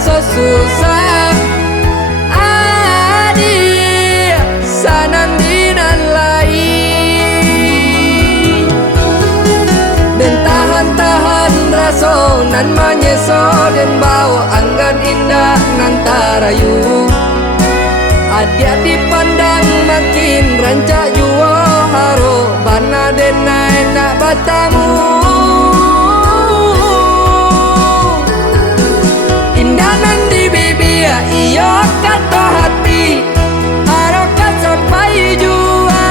biasa susah adi sanandinan lain dan tahan-tahan rasonan manyeso dan bawa anggan indah nantarayu adia dipandang makin rancak juo haro bana denai nak batamu indah nandi bibia iyo kata hati harokat sampai jua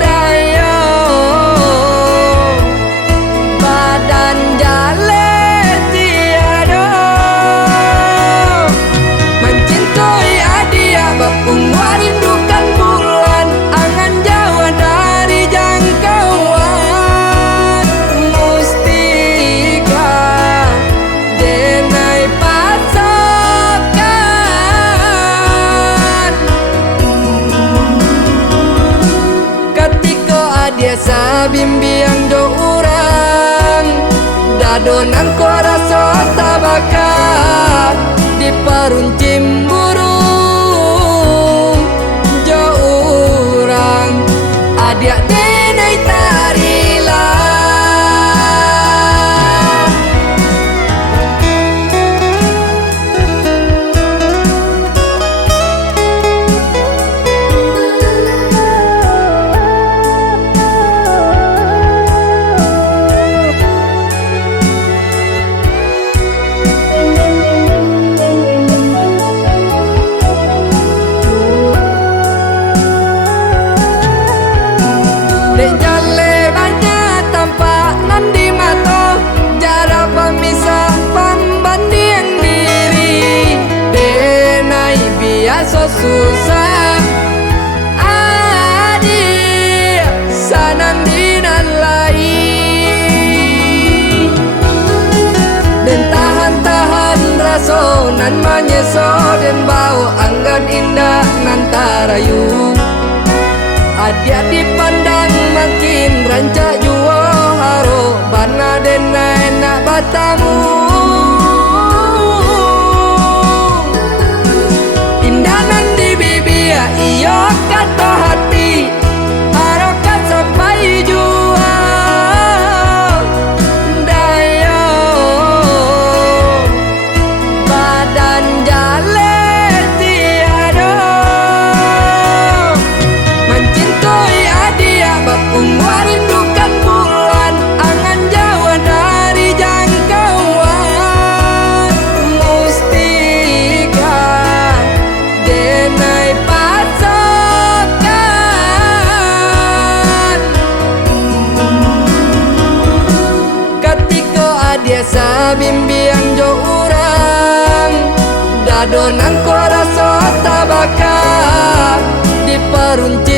dayo badan jale tiado mencintoi adia bapung warindukan bulan angan jawa dari jangkauan mustika denai pasokan ketika adia sabimbiang do urang dadonan kuara sota bakar di peruncim burung jo urang adia denai tarila dek jale banyak tampak nandi mato jarak pemisah pembanding diri denai biasa susah adi sanandinan lain dan tahan-tahan rasonan manyeso dan bawa anggan indah nantarayu adia dipandang makin rancak juo haro bana denai nak batamu indah nandi bibia iyo kata hati harokat sampai jua dayo badan jale tiado mencintoi adia bapung warindukan bulan angan jawa dari jangkauan mustika denai pasokan ketika adia sabimbiang jo urang dadonan kuara sota bakar di peruncing